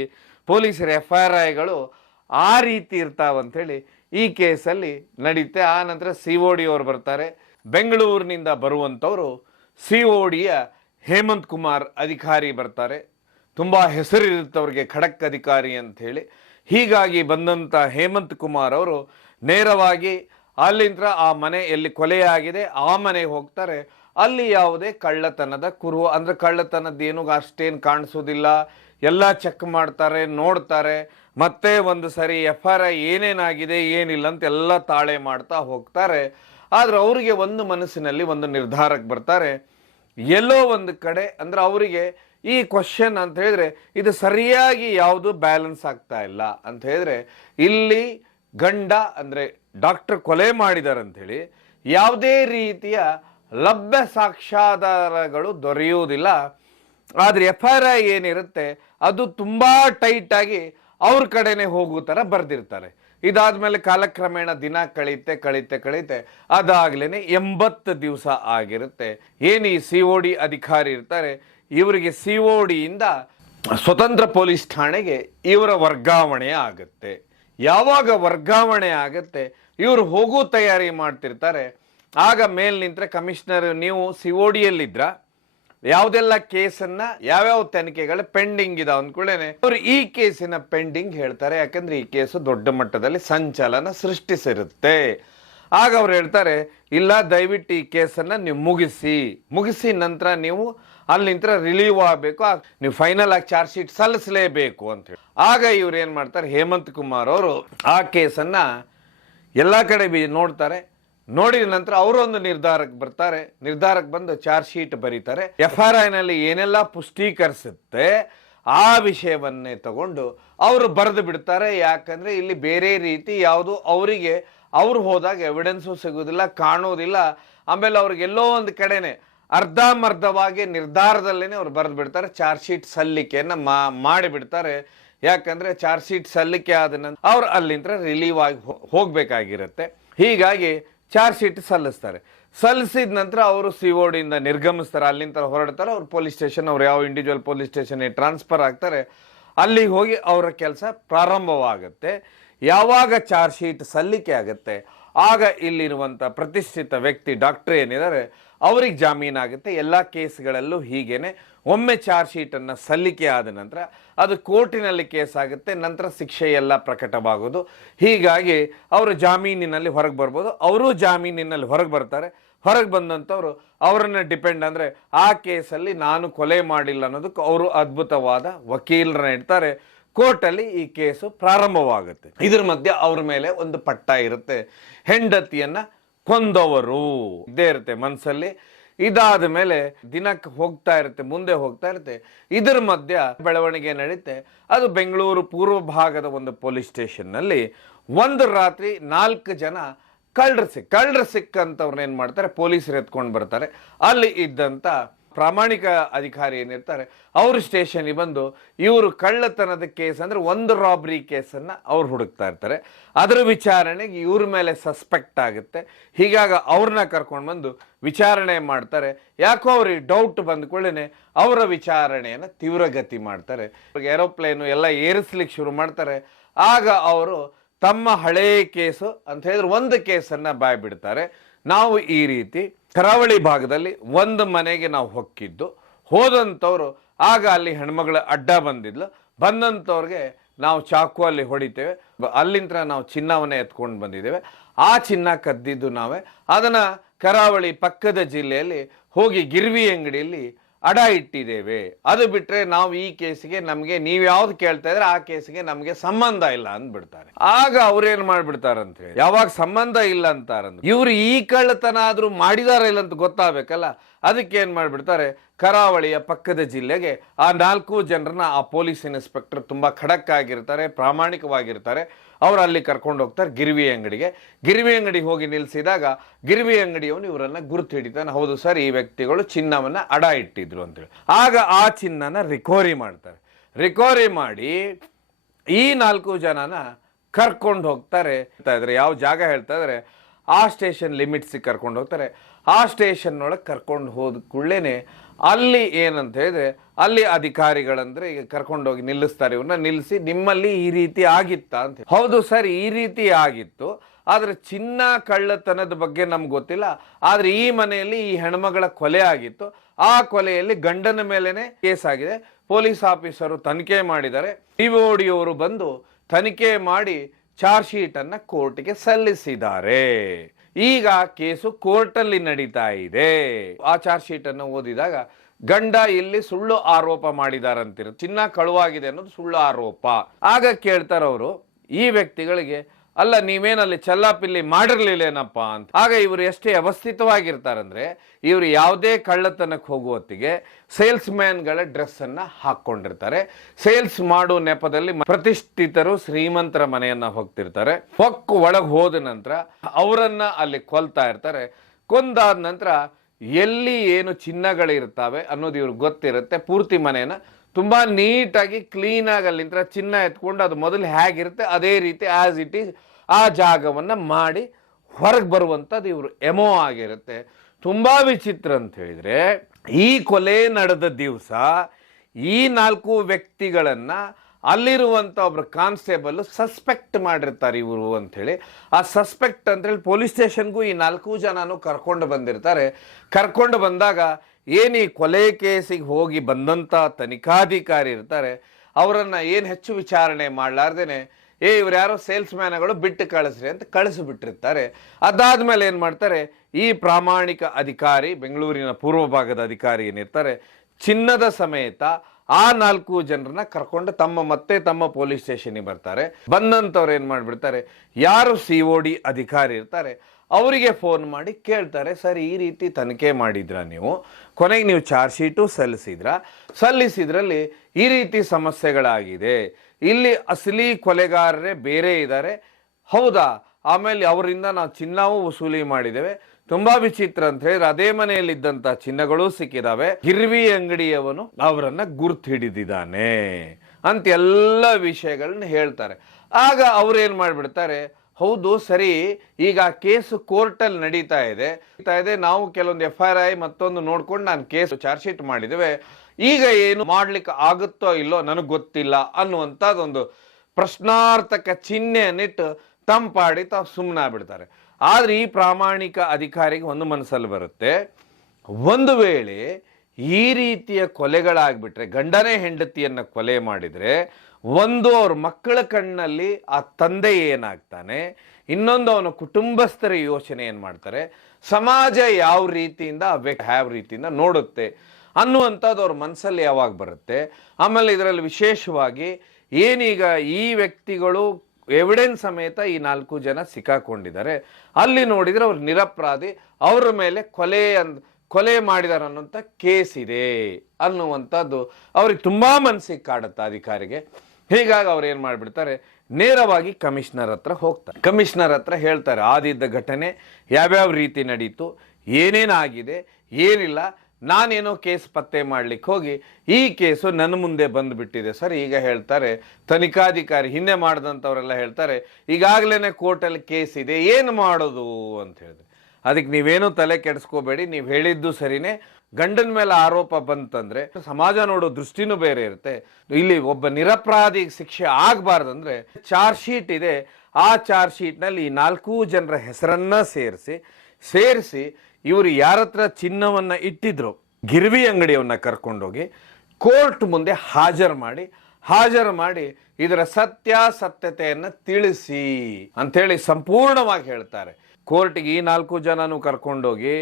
ಪೊಲೀಸರ FIRಗಳು ಆ ರೀತಿ ಇರ್ತಾವಂತೇಳಿ ಈ ಕೇಸಲ್ಲಿ ನಡೀತೆ. ಆ ನಂತರ COD ಅವರು ಬರ್ತಾರೆ. ಬೆಂಗಳೂರಿನಿಂದ ಬರುವಂಥವ್ರು CODಯ ಹೇಮಂತ್ ಕುಮಾರ್ ಅಧಿಕಾರಿ ಬರ್ತಾರೆ. ತುಂಬಾ ಹೆಸರಿರುತ್ತವ್ರಿಗೆ ಖಡಕ್ ಅಧಿಕಾರಿ ಅಂತ ಹೇಳಿ. ಹೀಗಾಗಿ ಬಂದಂತ ಹೇಮಂತ್ ಕುಮಾರ್ ಅವರು ನೇರವಾಗಿ ಅಲ್ಲಿಂದ ಆ ಮನೆ ಎಲ್ಲಿ ಕೊಲೆಯಾಗಿದೆ ಆ ಮನೆಗೆ ಹೋಗ್ತಾರೆ. ಅಲ್ಲಿ ಯಾವುದೇ ಕಳ್ಳತನದ ಕುರುಹು ಅಂದ್ರೆ ಕಳ್ಳತನದ್ದೇನು ಅಷ್ಟೇನು ಕಾಣಿಸೋದಿಲ್ಲ. ಎಲ್ಲ ಚೆಕ್ ಮಾಡ್ತಾರೆ, ನೋಡ್ತಾರೆ. ಮತ್ತೆ ಒಂದು ಸರಿ FIR ಏನೇನಾಗಿದೆ ಏನಿಲ್ಲ ಅಂತ ಎಲ್ಲ ತಾಳೆ ಮಾಡ್ತಾ ಹೋಗ್ತಾರೆ. ಆದ್ರೆ ಅವರಿಗೆ ಒಂದು ಮನಸ್ಸಿನಲ್ಲಿ ಒಂದು ನಿರ್ಧಾರಕ್ಕೆ ಬರ್ತಾರೆ. ಎಲ್ಲೋ ಒಂದು ಕಡೆ ಅಂದ್ರೆ ಅವರಿಗೆ ಈ ಕ್ವಶನ್ ಅಂತ ಹೇಳಿದ್ರೆ ಇದು ಸರಿಯಾಗಿ ಯಾವುದು ಬ್ಯಾಲೆನ್ಸ್ ಆಗ್ತಾ ಇಲ್ಲ ಅಂತ ಹೇಳಿದ್ರೆ, ಇಲ್ಲಿ ಗಂಡ ಅಂದ್ರೆ ಡಾಕ್ಟರ್ ಕೊಲೆ ಮಾಡಿದಾರೆ ಅಂತ ಹೇಳಿ ಯಾವುದೇ ರೀತಿಯ ಲಭ್ಯ ಸಾಕ್ಷ್ಯಾಧಾರಗಳು ದೊರೆಯುವುದಿಲ್ಲ. ಆದ್ರೆ FIR ಏನಿರುತ್ತೆ ಅದು ತುಂಬಾ ಟೈಟ್ ಆಗಿ ಅವ್ರ ಕಡೆನೆ ಹೋಗೋ ತರ ಬರ್ದಿರ್ತಾರೆ. ಇದಾದ್ಮೇಲೆ ಕಾಲಕ್ರಮೇಣ ದಿನ ಕಳೀತೆ ಅದಾಗ್ಲೇನೆ 80 ದಿವಸ ಆಗಿರುತ್ತೆ. ಏನು ಈ COD ಅಧಿಕಾರಿ ಇರ್ತಾರೆ, ಇವರಿಗೆ COD ಇಂದ ಸ್ವತಂತ್ರ ಪೊಲೀಸ್ ಠಾಣೆಗೆ ಇವರ ವರ್ಗಾವಣೆ ಆಗುತ್ತೆ. ಯಾವಾಗ ವರ್ಗಾವಣೆ ಆಗುತ್ತೆ, ಇವರು ಹೋಗೋ ತಯಾರಿ ಮಾಡ್ತಿರ್ತಾರೆ. ಆಗ ಮೇಲ್ ನಿಂತ್ರೆ ಕಮಿಷನರ್, ನೀವು COD ಯಲ್ಲಿದ್ರ, ಯಾವುದೆಲ್ಲ ಕೇಸನ್ನ ಯಾವ್ಯಾವ ತನಿಖೆಗಳು ಪೆಂಡಿಂಗ್ ಇದಾವ ಅಂದ್ಕೊಳ್ಳೇನೆ ಅವ್ರು ಈ ಕೇಸಿನ ಪೆಂಡಿಂಗ್ ಹೇಳ್ತಾರೆ. ಯಾಕಂದ್ರೆ ಈ ಕೇಸು ದೊಡ್ಡ ಮಟ್ಟದಲ್ಲಿ ಸಂಚಲನ ಸೃಷ್ಟಿಸಿರುತ್ತೆ. ಆಗ ಅವ್ರು ಹೇಳ್ತಾರೆ, ಇಲ್ಲ ದಯವಿಟ್ಟು ಈ ಕೇಸನ್ನ ನೀವು ಮುಗಿಸಿ ನಂತರ ನೀವು ಅಲ್ಲಿಂದ ರಿಲೀವ್ ಆಗಬೇಕು, ನೀವು ಫೈನಲ್ ಆಗಿ ಚಾರ್ಜ್ ಶೀಟ್ ಸಲ್ಲಿಸಲೇಬೇಕು ಅಂತ ಹೇಳಿ. ಆಗ ಇವ್ರು ಏನ್ ಮಾಡ್ತಾರೆ, ಹೇಮಂತ್ ಕುಮಾರ್ ಅವರು ಆ ಕೇಸನ್ನ ಎಲ್ಲಾ ಕಡೆ ನೋಡ್ತಾರೆ. ನೋಡಿದ ನಂತರ ಅವರು ಒಂದು ನಿರ್ಧಾರಕ್ಕೆ ಬಂದು ಚಾರ್ಜ್ ಶೀಟ್ ಬರೀತಾರೆ. FIR ನಲ್ಲಿ ಏನೆಲ್ಲ ಪುಷ್ಟೀಕರಿಸುತ್ತೆ ಆ ವಿಷಯವನ್ನೇ ತಗೊಂಡು ಅವರು ಬರೆದು ಬಿಡ್ತಾರೆ. ಯಾಕಂದ್ರೆ ಇಲ್ಲಿ ಬೇರೆ ರೀತಿ ಯಾವುದು ಅವರಿಗೆ ಅವ್ರು ಹೋದಾಗ ಎವಿಡೆನ್ಸು ಸಿಗುವುದಿಲ್ಲ, ಕಾಣೋದಿಲ್ಲ. ಆಮೇಲೆ ಅವ್ರಿಗೆಲ್ಲೋ ಒಂದು ಕಡೆನೆ ಅರ್ಧಂಬರ್ಧವಾಗಿ ನಿರ್ಧಾರದಲ್ಲೇನೆ ಅವ್ರು ಬರೆದು ಬಿಡ್ತಾರೆ. ಚಾರ್ಜ್ ಶೀಟ್ ಸಲ್ಲಿಕೆಯನ್ನ ಮಾಡಿಬಿಡ್ತಾರೆ. ಯಾಕಂದ್ರೆ ಚಾರ್ಜ್ ಶೀಟ್ ಸಲ್ಲಿಕೆ ಆದ ನಂತರ ಅವ್ರು ಅಲ್ಲಿಂದ ರಿಲೀವ್ ಆಗಿ ಹೋಗ್ಬೇಕಾಗಿರುತ್ತೆ. ಹೀಗಾಗಿ ಚಾರ್ಜ್ ಶೀಟ್ ಸಲ್ಲಿಸಿದ ನಂತರ ಅವರು COD ಇಂದ ನಿರ್ಗಮಿಸ್ತಾರೆ, ಅಲ್ಲಿಂದ ಹೊರಡ್ತಾರೆ. ಅವ್ರು ಪೊಲೀಸ್ ಸ್ಟೇಷನ್, ಅವ್ರು ಯಾವ ಇಂಡಿವಿಜುವಲ್ ಪೊಲೀಸ್ ಸ್ಟೇಷನ್ ಟ್ರಾನ್ಸ್ಫರ್ ಆಗ್ತಾರೆ, ಅಲ್ಲಿಗೆ ಹೋಗಿ ಅವರ ಕೆಲಸ ಪ್ರಾರಂಭವಾಗುತ್ತೆ. ಯಾವಾಗ ಚಾರ್ಜ್ ಶೀಟ್ ಸಲ್ಲಿಕೆ ಆಗುತ್ತೆ, ಆಗ ಇಲ್ಲಿರುವಂಥ ಪ್ರತಿಷ್ಠಿತ ವ್ಯಕ್ತಿ ಡಾಕ್ಟರ್ ಏನಿದ್ದಾರೆ ಅವ್ರಿಗೆ ಜಾಮೀನಾಗುತ್ತೆ. ಎಲ್ಲ ಕೇಸ್ಗಳಲ್ಲೂ ಹೀಗೇನೆ ಒಮ್ಮೆ ಚಾರ್ಜ್ ಶೀಟನ್ನು ಸಲ್ಲಿಕೆ ಆದ ನಂತರ ಅದು ಕೋರ್ಟಿನಲ್ಲಿ ಕೇಸ್ ಆಗುತ್ತೆ, ನಂತರ ಶಿಕ್ಷೆ ಎಲ್ಲ ಪ್ರಕಟವಾಗೋದು. ಹೀಗಾಗಿ ಅವರು ಜಾಮೀನಿನಲ್ಲಿ ಹೊರಗೆ ಬರ್ಬೋದು. ಅವರು ಜಾಮೀನಿನಲ್ಲಿ ಹೊರಗೆ ಬರ್ತಾರೆ. ಹೊರಗೆ ಬಂದಂಥವ್ರು ಅವರನ್ನು ಡಿಪೆಂಡ್, ಅಂದರೆ ಆ ಕೇಸಲ್ಲಿ ನಾನು ಕೊಲೆ ಮಾಡಿಲ್ಲ ಅನ್ನೋದಕ್ಕೆ ಅವರು ಅದ್ಭುತವಾದ ವಕೀಲರನ್ನ ಇಡ್ತಾರೆ. ಕೋರ್ಟಲ್ಲಿ ಈ ಕೇಸು ಪ್ರಾರಂಭವಾಗುತ್ತೆ. ಇದ್ರ ಮಧ್ಯೆ ಅವ್ರ ಮೇಲೆ ಒಂದು ಪಟ್ಟ ಇರುತ್ತೆ, ಹೆಂಡತಿಯನ್ನ ಕೊಂದವರು ಇದ್ದೇ ಇರುತ್ತೆ ಮನಸ್ಸಲ್ಲಿ. ಇದಾದ ಮೇಲೆ ದಿನಕ್ಕೆ ಮುಂದೆ ಹೋಗ್ತಾ ಇರುತ್ತೆ. ಇದರ ಮಧ್ಯ ಬೆಳವಣಿಗೆ ನಡೀತೆ. ಅದು ಬೆಂಗಳೂರು ಪೂರ್ವ ಭಾಗದ ಒಂದು ಪೊಲೀಸ್ ಸ್ಟೇಷನ್ನಲ್ಲಿ ಒಂದು ರಾತ್ರಿ 4 ಜನ ಕಳ್ಳರು ಸಿಕ್ಕಂತವ್ರನ್ನ ಏನ್ ಮಾಡ್ತಾರೆ, ಪೊಲೀಸರು ಎತ್ಕೊಂಡು ಬರ್ತಾರೆ. ಅಲ್ಲಿ ಇದ್ದಂತ ಪ್ರಾಮಾಣಿಕ ಅಧಿಕಾರಿ ಏನಿರ್ತಾರೆ ಅವರು ಸ್ಟೇಷನ್ಗೆ ಬಂದು ಇವರು ಕಳ್ಳತನದ ಕೇಸ್, ಅಂದ್ರೆ ಒಂದು ರಾಬ್ರಿ ಕೇಸನ್ನು ಅವ್ರು ಹುಡುಕ್ತಾ ಇರ್ತಾರೆ. ಅದರ ವಿಚಾರಣೆಗೆ ಇವ್ರ ಮೇಲೆ ಸಸ್ಪೆಕ್ಟ್ ಆಗುತ್ತೆ. ಹೀಗಾಗಿ ಅವ್ರನ್ನ ಕರ್ಕೊಂಡು ಬಂದು ವಿಚಾರಣೆ ಮಾಡ್ತಾರೆ. ಯಾಕೋ ಅವ್ರಿಗೆ ಡೌಟ್ ಬಂದ್ಕೊಳ್ಳೇನೆ ಅವರ ವಿಚಾರಣೆಯನ್ನು ತೀವ್ರಗತಿ ಮಾಡ್ತಾರೆ. ಏರೋಪ್ಲೇನು ಎಲ್ಲ ಏರಿಸ್ಲಿಕ್ಕೆ ಶುರು ಮಾಡ್ತಾರೆ. ಆಗ ಅವರು ತಮ್ಮ ಹಳೇ ಕೇಸು ಅಂತ ಹೇಳಿದ್ರೆ ಒಂದು ಕೇಸನ್ನು ಬಾಯ್ಬಿಡ್ತಾರೆ. ನಾವು ಈ ರೀತಿ ಕರಾವಳಿ ಭಾಗದಲ್ಲಿ ಒಂದು ಮನೆಗೆ ನಾವು ಹೋದಂಥವ್ರು, ಆಗ ಅಲ್ಲಿ ಹೆಣ್ಮಗಳ ಅಡ್ಡ ಬಂದಂಥವ್ರಿಗೆ ನಾವು ಚಾಕು ಅಲ್ಲಿ ಹೊಡಿತೇವೆ. ಅಲ್ಲಿಂದ ನಾವು ಚಿನ್ನವನ್ನೇ ಎತ್ಕೊಂಡು ಬಂದಿದ್ದೇವೆ. ಆ ಚಿನ್ನ ಕದ್ದಿದ್ದು ನಾವೇ. ಅದನ್ನ ಕರಾವಳಿ ಪಕ್ಕದ ಜಿಲ್ಲೆಯಲ್ಲಿ ಹೋಗಿ ಗಿರ್ವಿ ಅಂಗಡಿಯಲ್ಲಿ ಅಡ ಇಟ್ಟಿದ್ದೇವೆ. ಅದು ಬಿಟ್ರೆ ನಾವು ಈ ಕೇಸಿಗೆ ನಮಗೆ ನೀವು ಯಾವ್ದು ಕೇಳ್ತಾ ಇದ್ರೆ ಆ ಕೇಸಿಗೆ ನಮಗೆ ಸಂಬಂಧ ಇಲ್ಲ ಅಂದ್ಬಿಡ್ತಾರೆ. ಆಗ ಅವ್ರೇನ್ ಮಾಡ್ಬಿಡ್ತಾರಂತ ಹೇಳಿ, ಯಾವಾಗ ಸಂಬಂಧ ಇಲ್ಲ ಅಂತಾರಂದ್ರೆ ಇವ್ರು ಈ ಕಳ್ಳತನ ಆದ್ರೂ ಮಾಡಿದಾರ ಇಲ್ಲ ಅಂತ ಗೊತ್ತಾಗಬೇಕಲ್ಲ, ಅದಕ್ಕೆ ಏನ್ ಮಾಡ್ಬಿಡ್ತಾರೆ, ಕರಾವಳಿಯ ಪಕ್ಕದ ಜಿಲ್ಲೆಗೆ ಆ 4 ಜನರನ್ನ ಆ ಪೊಲೀಸ್ ಇನ್ಸ್ಪೆಕ್ಟರ್ ತುಂಬಾ ಖಡಕ್ ಆಗಿರ್ತಾರೆ, ಪ್ರಾಮಾಣಿಕವಾಗಿರ್ತಾರೆ. ಅವ್ರು ಅಲ್ಲಿ ಕರ್ಕೊಂಡು ಹೋಗ್ತಾರೆ ಗಿರ್ವಿ ಅಂಗಡಿಗೆ ಹೋಗಿ ನಿಲ್ಸಿದಾಗ ಗಿರ್ವಿ ಅಂಗಡಿಯವನು ಇವರನ್ನ ಗುರುತು ಹಿಡಿತಾನೆ. ಹೌದು ಸರ್, ಈ ವ್ಯಕ್ತಿಗಳು ಚಿನ್ನವನ್ನ ಅಡ ಇಟ್ಟಿದ್ರು ಅಂತೇಳಿ. ಆಗ ಆ ಚಿನ್ನನ ರಿಕವರಿ ಮಾಡಿ ಈ 4 ಜನನ ಕರ್ಕೊಂಡು ಹೋಗ್ತಾರೆ. ಯಾವ ಜಾಗ ಹೇಳ್ತಾ ಇದ್ರೆ ಆ ಸ್ಟೇಷನ್ ಲಿಮಿಟ್ಸಿಗೆ ಕರ್ಕೊಂಡು ಹೋಗ್ತಾರೆ. ಆ ಸ್ಟೇಷನ್ ಒಳಗೆ ಕರ್ಕೊಂಡು ಹೋದ ಕೂಡಲೇನೆ ಅಲ್ಲಿ ಏನಂತ ಹೇಳಿದ್ರೆ ಅಲ್ಲಿ ಅಧಿಕಾರಿಗಳಂದ್ರೆ ಈಗ ಕರ್ಕೊಂಡೋಗಿ ನಿಲ್ಲಿಸ್ತಾರೆ. ಇವ್ರನ್ನ ನಿಲ್ಲಿಸಿ, ನಿಮ್ಮಲ್ಲಿ ಈ ರೀತಿ ಆಗಿತ್ತಾ ಅಂತ. ಹೌದು ಸರ್, ಈ ರೀತಿ ಆಗಿತ್ತು, ಆದ್ರೆ ಚಿನ್ನ ಕಳ್ಳತನದ ಬಗ್ಗೆ ನಮ್ಗೆ ಗೊತ್ತಿಲ್ಲ. ಆದ್ರೆ ಈ ಮನೆಯಲ್ಲಿ ಈ ಹೆಣ್ಮಗಳ ಕೊಲೆ ಆಗಿತ್ತು. ಆ ಕೊಲೆಯಲ್ಲಿ ಗಂಡನ ಮೇಲೇನೆ ಕೇಸ್ ಆಗಿದೆ. ಪೊಲೀಸ್ ಆಫೀಸರು ತನಿಖೆ ಮಾಡಿದ್ದಾರೆ. COD ಅವರು ಬಂದು ತನಿಖೆ ಮಾಡಿ ಚಾರ್ಜ್ ಶೀಟ್ ಅನ್ನ ಕೋರ್ಟ್ಗೆ ಸಲ್ಲಿಸಿದ್ದಾರೆ. ಈಗ ಕೇಸು ಕೋರ್ಟಲ್ಲಿ ನಡೀತಾ ಇದೆ. ಆ ಚಾರ್ಜ್ ಶೀಟ್ ಅನ್ನು ಓದಿದಾಗ ಗಂಡ ಇಲ್ಲಿ ಸುಳ್ಳು ಆರೋಪ ಮಾಡಿದಾರಂತಿರು, ಚಿನ್ನ ಕಳುವಾಗಿದೆ ಅನ್ನೋದು ಸುಳ್ಳು ಆರೋಪ. ಆಗ ಕೇಳ್ತಾರವರು ಈ ವ್ಯಕ್ತಿಗಳಿಗೆ, ಅಲ್ಲ ನೀವೇನಲ್ಲಿ ಚಲ್ಲಾಪಿಲ್ಲಿ ಮಾಡಿರ್ಲಿಲ್ಲೇನಪ್ಪ ಅಂತ. ಆಗ ಇವರು ಎಷ್ಟೇ ವ್ಯವಸ್ಥಿತವಾಗಿರ್ತಾರಂದ್ರೆ ಇವರು ಯಾವುದೇ ಕಳ್ಳತನಕ್ಕೆ ಹೋಗುವತ್ತಿಗೆ ಸೇಲ್ಸ್ ಮ್ಯಾನ್ಗಳ ಡ್ರೆಸ್ ಅನ್ನ ಹಾಕೊಂಡಿರ್ತಾರೆ. ಸೇಲ್ಸ್ ಮಾಡೋ ನೆಪದಲ್ಲಿ ಪ್ರತಿಷ್ಠಿತರು ಶ್ರೀಮಂತರ ಮನೆಯನ್ನ ಹೋಗ್ತಿರ್ತಾರೆ. ಒಳಗೆ ಹೋದ ನಂತರ ಅವರನ್ನ ಅಲ್ಲಿ ಕೊಲ್ತಾ ಇರ್ತಾರೆ. ಕೊಂದಾದ ನಂತರ ಎಲ್ಲಿ ಏನು ಚಿನ್ನಗಳಿರ್ತವೆ ಅನ್ನೋದು ಇವ್ರಿಗೆ ಗೊತ್ತಿರುತ್ತೆ. ಪೂರ್ತಿ ಮನೇನ ತುಂಬಾ ನೀಟಾಗಿ ಕ್ಲೀನಾಗಿ ಅಲ್ಲಿಂದ ಚಿನ್ನ ಎತ್ಕೊಂಡು ಅದು ಮೊದಲು ಹೇಗಿರುತ್ತೆ ಅದೇ ರೀತಿ ಆಸ್ ಇಟ್ ಈಸ್ ಆ ಜಾಗವನ್ನ ಮಾಡಿ ಹೊರಗೆ ಬರುವಂಥದ್ದು ಇವರು ಎಮೋ ಆಗಿರುತ್ತೆ. ತುಂಬಾ ವಿಚಿತ್ರ ಅಂತ ಹೇಳಿದ್ರೆ, ಈ ಕೊಲೆ ನಡೆದ ದಿವಸ ಈ 4 ವ್ಯಕ್ತಿಗಳನ್ನ ಅಲ್ಲಿರುವಂಥ ಒಬ್ರು ಕಾನ್ಸ್ಟೇಬಲ್ ಸಸ್ಪೆಕ್ಟ್ ಮಾಡಿರ್ತಾರೆ ಇವರು ಅಂಥೇಳಿ. ಆ ಸಸ್ಪೆಕ್ಟ್ ಅಂತೇಳಿ ಪೊಲೀಸ್ ಸ್ಟೇಷನ್ಗೂ ಈ 4 ಜನನು ಕರ್ಕೊಂಡು ಬಂದಿರ್ತಾರೆ. ಕರ್ಕೊಂಡು ಬಂದಾಗ ಏನು ಈ ಕೊಲೆ ಕೇಸಿಗೆ ಹೋಗಿ ಬಂದಂಥ ತನಿಖಾಧಿಕಾರಿ ಇರ್ತಾರೆ, ಅವರನ್ನು ಏನು ಹೆಚ್ಚು ವಿಚಾರಣೆ ಮಾಡಲಾರ್ದೇನೆ ಇವ್ರು ಯಾರೋ ಸೇಲ್ಸ್ ಮ್ಯಾನ್ಗಳು ಬಿಟ್ಟು ಕಳಿಸ್ರಿ ಅಂತ ಕಳಿಸಿಬಿಟ್ಟಿರ್ತಾರೆ. ಅದಾದ್ಮೇಲೆ ಏನು ಮಾಡ್ತಾರೆ, ಈ ಪ್ರಾಮಾಣಿಕ ಅಧಿಕಾರಿ, ಬೆಂಗಳೂರಿನ ಪೂರ್ವ ಭಾಗದ ಅಧಿಕಾರಿ ಏನಿರ್ತಾರೆ, ಚಿನ್ನದ ಸಮೇತ ಆ 4 ಜನರನ್ನ ಕರ್ಕೊಂಡು ತಮ್ಮ ಪೊಲೀಸ್ ಸ್ಟೇಷನ್ಗೆ ಬರ್ತಾರೆ. ಬಂದಂಥವ್ರು ಏನು ಮಾಡಿಬಿಡ್ತಾರೆ, ಯಾರು COD ಅಧಿಕಾರಿ ಇರ್ತಾರೆ ಅವರಿಗೆ ಫೋನ್ ಮಾಡಿ ಕೇಳ್ತಾರೆ, ಸರ್ ಈ ರೀತಿ ತನಿಖೆ ಮಾಡಿದ್ರ ನೀವು, ಕೊನೆಗೆ ನೀವು ಚಾರ್ಜ್ ಶೀಟು ಸಲ್ಲಿಸಿದ್ರಲ್ಲಿ ಈ ರೀತಿ ಸಮಸ್ಯೆಗಳಾಗಿದೆ, ಇಲ್ಲಿ ಅಸಲಿ ಕೊಲೆಗಾರರೇ ಬೇರೆ ಇದ್ದಾರೆ, ಹೌದಾ? ಆಮೇಲೆ ಅವರಿಂದ ನಾವು ಚಿನ್ನವೂ ವಸೂಲಿ ಮಾಡಿದ್ದೇವೆ. ತುಂಬಾ ವಿಚಿತ್ರ ಅಂತ ಹೇಳಿದ್ರೆ ಅದೇ ಮನೆಯಲ್ಲಿದ್ದಂಥ ಚಿನ್ನಗಳು ಸಿಕ್ಕಿದಾವೆ, ಗಿರ್ವಿ ಅಂಗಡಿಯವನು ಅವರನ್ನ ಗುರ್ತು ಹಿಡಿದಿದ್ದಾನೆ ಅಂತ ಎಲ್ಲ ವಿಷಯಗಳನ್ನ ಹೇಳ್ತಾರೆ. ಆಗ ಅವ್ರು ಏನ್ ಮಾಡ್ಬಿಡ್ತಾರೆ, ಹೌದು ಸರಿ, ಈಗ ಕೇಸು ಕೋರ್ಟಲ್ಲಿ ನಡೀತಾ ಇದೆ, ನಾವು ಕೆಲವೊಂದು FIR ಮತ್ತೊಂದು ನೋಡ್ಕೊಂಡು ನಾನು ಕೇಸ್ ಚಾರ್ಜ್ ಶೀಟ್ ಮಾಡಿದ್ದೇವೆ, ಈಗ ಏನು ಮಾಡ್ಲಿಕ್ಕೆ ಆಗುತ್ತೋ ಇಲ್ಲೋ ನನಗೆ ಗೊತ್ತಿಲ್ಲ ಅನ್ನುವಂಥದ್ದೊಂದು ಪ್ರಶ್ನಾರ್ಥಕ ಚಿಹ್ನೆಯನ್ನಿಟ್ಟು ತಂಪಾಡಿ ತಾವು ಸುಮ್ಮನಾಗ್ಬಿಡ್ತಾರೆ. ಆದ್ರೆ ಈ ಪ್ರಾಮಾಣಿಕ ಅಧಿಕಾರಿಗೆ ಒಂದು ಮನಸ್ಸಲ್ಲಿ ಬರುತ್ತೆ, ಒಂದು ವೇಳೆ ಈ ರೀತಿಯ ಕೊಲೆಗಳಾಗ್ಬಿಟ್ರೆ, ಗಂಡನೇ ಹೆಂಡತಿಯನ್ನ ಕೊಲೆ ಮಾಡಿದ್ರೆ, ಒಂದು ಅವ್ರ ಮಕ್ಕಳ ಕಣ್ಣಲ್ಲಿ ಆ ತಂದೆ ಏನಾಗ್ತಾನೆ, ಇನ್ನೊಂದು ಅವನ ಕುಟುಂಬಸ್ಥರ ಯೋಚನೆ ಏನ್ ಮಾಡ್ತಾರೆ, ಸಮಾಜ ಯಾವ ರೀತಿಯಿಂದ ಯಾವ ರೀತಿಯಿಂದ ನೋಡುತ್ತೆ ಅನ್ನುವಂಥದ್ದು ಅವ್ರ ಮನಸ್ಸಲ್ಲಿ ಯಾವಾಗ ಬರುತ್ತೆ. ಆಮೇಲೆ ಇದರಲ್ಲಿ ವಿಶೇಷವಾಗಿ ಏನೀಗ ಈ ವ್ಯಕ್ತಿಗಳು ಎವಿಡೆನ್ಸ್ ಸಮೇತ ಈ 4 ಜನ ಸಿಕ್ಕಾಕೊಂಡಿದ್ದಾರೆ, ಅಲ್ಲಿ ನೋಡಿದ್ರೆ ಅವ್ರು ನಿರಪರಾಧಿ, ಅವ್ರ ಮೇಲೆ ಕೊಲೆ ಮಾಡಿದಾರ ಅನ್ನುವಂಥ ಕೇಸ್ ಇದೆ ಅನ್ನುವಂಥದ್ದು ಅವ್ರಿಗೆ ತುಂಬಾ ಮನಸ್ಸಿಗೆ ಕಾಡುತ್ತೆ ಅಧಿಕಾರಿಗೆ. ಹೀಗಾಗಿ ಅವ್ರು ಏನ್ ಮಾಡ್ಬಿಡ್ತಾರೆ, ನೇರವಾಗಿ ಕಮಿಷನರ್ ಹತ್ರ ಹೋಗ್ತಾರೆ. ಕಮಿಷನರ್ ಹತ್ರ ಹೇಳ್ತಾರೆ, ಆದಿದ್ದ ಘಟನೆ ಯಾವ್ಯಾವ ರೀತಿ ನಡೀತು, ಏನೇನಾಗಿದೆ, ಏನಿಲ್ಲ, ನಾನೇನೋ ಕೇಸ್ ಪತ್ತೆ ಮಾಡ್ಲಿಕ್ಕೆ ಹೋಗಿ ಈ ಕೇಸು ನನ್ನ ಮುಂದೆ ಬಂದುಬಿಟ್ಟಿದೆ ಸರ್. ಈಗ ಹೇಳ್ತಾರೆ ತನಿಖಾಧಿಕಾರಿ, ಹಿಂದೆ ಮಾಡಿದಂಥವರೆಲ್ಲ ಹೇಳ್ತಾರೆ, ಈಗಾಗಲೇ ಕೋರ್ಟಲ್ಲಿ ಕೇಸ್ ಇದೆ, ಏನು ಮಾಡೋದು ಅಂತ ಹೇಳಿದ್ರೆ, ಅದಕ್ಕೆ ನೀವೇನು ತಲೆ ಕೆಡಿಸ್ಕೋಬೇಡಿ, ನೀವು ಹೇಳಿದ್ದು ಸರಿನೇ, ಗಂಡನ ಮೇಲೆ ಆರೋಪ ಬಂತಂದ್ರೆ ಸಮಾಜ ನೋಡೋ ದೃಷ್ಟಿನೂ ಬೇರೆ ಇರುತ್ತೆ, ಇಲ್ಲಿ ಒಬ್ಬ ನಿರಪರಾಧಿಗೆ ಶಿಕ್ಷೆ ಆಗಬಾರ್ದಂದ್ರೆ ಚಾರ್ಜ್ ಶೀಟ್ ಇದೆ, ಆ ಚಾರ್ಜ್ ಶೀಟ್ನಲ್ಲಿ ಈ 4 ಜನರ ಹೆಸರನ್ನ ಸೇರಿಸಿ ಇವರು ಯಾರತ್ರ ಚಿನ್ನವನ್ನ ಇಟ್ಟಿದ್ರು ಗಿರ್ವಿ ಅಂಗಡಿಯವನ್ನ ಕರ್ಕೊಂಡೋಗಿ ಕೋರ್ಟ್ ಮುಂದೆ ಹಾಜರು ಮಾಡಿ ಇದರ ಸತ್ಯಾಸತ್ಯತೆಯನ್ನು ತಿಳಿಸಿ ಅಂಥೇಳಿ ಸಂಪೂರ್ಣವಾಗಿ ಹೇಳ್ತಾರೆ. ಕೋರ್ಟ್ಗೆ ಈ 4 ಜನನು ಕರ್ಕೊಂಡೋಗಿ,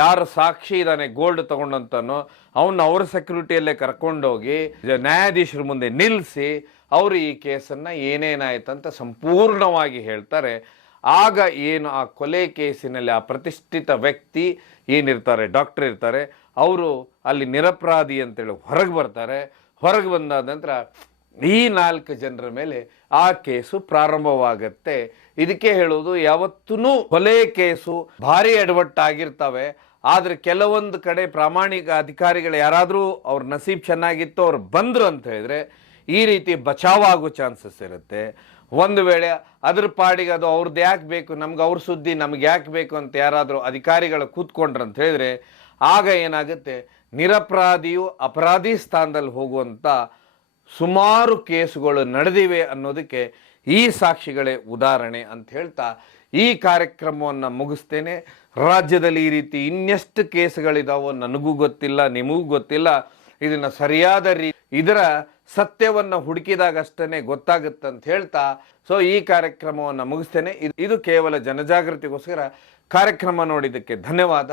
ಯಾರು ಸಾಕ್ಷಿ ಇದ್ದಾನೆ ಗೋಲ್ಡ್ ತಗೊಂಡಂತನೋ ಅವನ್ನ ಅವ್ರ ಸೆಕ್ಯೂರಿಟಿಯಲ್ಲೇ ಕರ್ಕೊಂಡೋಗಿ ನ್ಯಾಯಾಧೀಶರ ಮುಂದೆ ನಿಲ್ಲಿಸಿ ಅವರು ಈ ಕೇಸನ್ನ ಏನೇನಾಯ್ತಂತ ಸಂಪೂರ್ಣವಾಗಿ ಹೇಳ್ತಾರೆ. ಆಗ ಏನು ಆ ಕೊಲೆ ಕೇಸಿನಲ್ಲಿ ಆ ಪ್ರತಿಷ್ಠಿತ ವ್ಯಕ್ತಿ ಏನಿರ್ತಾರೆ, ಡಾಕ್ಟರ್ ಇರ್ತಾರೆ, ಅವರು ಅಲ್ಲಿ ನಿರಪರಾಧಿ ಅಂತೇಳಿ ಹೊರಗೆ ಬರ್ತಾರೆ. ಹೊರಗೆ ಬಂದಾದ ನಂತರ ಈ 4 ಜನರ ಮೇಲೆ ಆ ಕೇಸು ಪ್ರಾರಂಭವಾಗತ್ತೆ. ಇದಕ್ಕೆ ಹೇಳೋದು, ಯಾವತ್ತೂ ಕೊಲೆ ಕೇಸು ಭಾರಿ ಎಡವಟ್ಟಾಗಿರ್ತವೆ, ಆದ್ರೆ ಕೆಲವೊಂದು ಕಡೆ ಪ್ರಾಮಾಣಿಕ ಅಧಿಕಾರಿಗಳು ಯಾರಾದರೂ ಅವ್ರ ನಸೀಬ್ ಚೆನ್ನಾಗಿತ್ತು, ಅವ್ರು ಬಂದ್ರು ಅಂತ ಹೇಳಿದ್ರೆ ಈ ರೀತಿ ಬಚಾವ್ ಆಗೋ ಚಾನ್ಸಸ್ ಇರುತ್ತೆ. ಒಂದು ವೇಳೆ ಅದ್ರ ಪಾಡಿಗೆ ಅದು ಅವ್ರದ್ದು ಯಾಕೆ ಬೇಕು, ನಮ್ಗೆ ಅವ್ರ ಸುದ್ದಿ ನಮ್ಗೆ ಯಾಕೆ ಬೇಕು ಅಂತ ಯಾರಾದರೂ ಅಧಿಕಾರಿಗಳು ಕೂತ್ಕೊಂಡ್ರು ಅಂತ ಹೇಳಿದ್ರೆ ಆಗ ಏನಾಗುತ್ತೆ, ನಿರಪರಾಧಿಯು ಅಪರಾಧಿ ಸ್ಥಾನದಲ್ಲಿ ಹೋಗುವಂಥ ಸುಮಾರು ಕೇಸುಗಳು ನಡೆದಿವೆ ಅನ್ನೋದಕ್ಕೆ ಈ ಸಾಕ್ಷಿಗಳೇ ಉದಾಹರಣೆ ಅಂತ ಹೇಳ್ತಾ ಈ ಕಾರ್ಯಕ್ರಮವನ್ನು ಮುಗಿಸ್ತೇನೆ. ರಾಜ್ಯದಲ್ಲಿ ಈ ರೀತಿ ಇನ್ನೆಷ್ಟು ಕೇಸುಗಳಿದಾವೋ ನನಗೂ ಗೊತ್ತಿಲ್ಲ, ನಿಮಗೂ ಗೊತ್ತಿಲ್ಲ. ಇದನ್ನ ಸರಿಯಾದ ಇದರ ಸತ್ಯವನ್ನು ಹುಡುಕಿದಾಗಷ್ಟೇ ಗೊತ್ತಾಗುತ್ತಂತ ಹೇಳ್ತಾ ಈ ಕಾರ್ಯಕ್ರಮವನ್ನು ಮುಗಿಸ್ತೇನೆ. ಇದು ಕೇವಲ ಜನಜಾಗೃತಿಗೋಸ್ಕರ. ಕಾರ್ಯಕ್ರಮ ನೋಡಿದ್ದಕ್ಕೆ ಧನ್ಯವಾದ.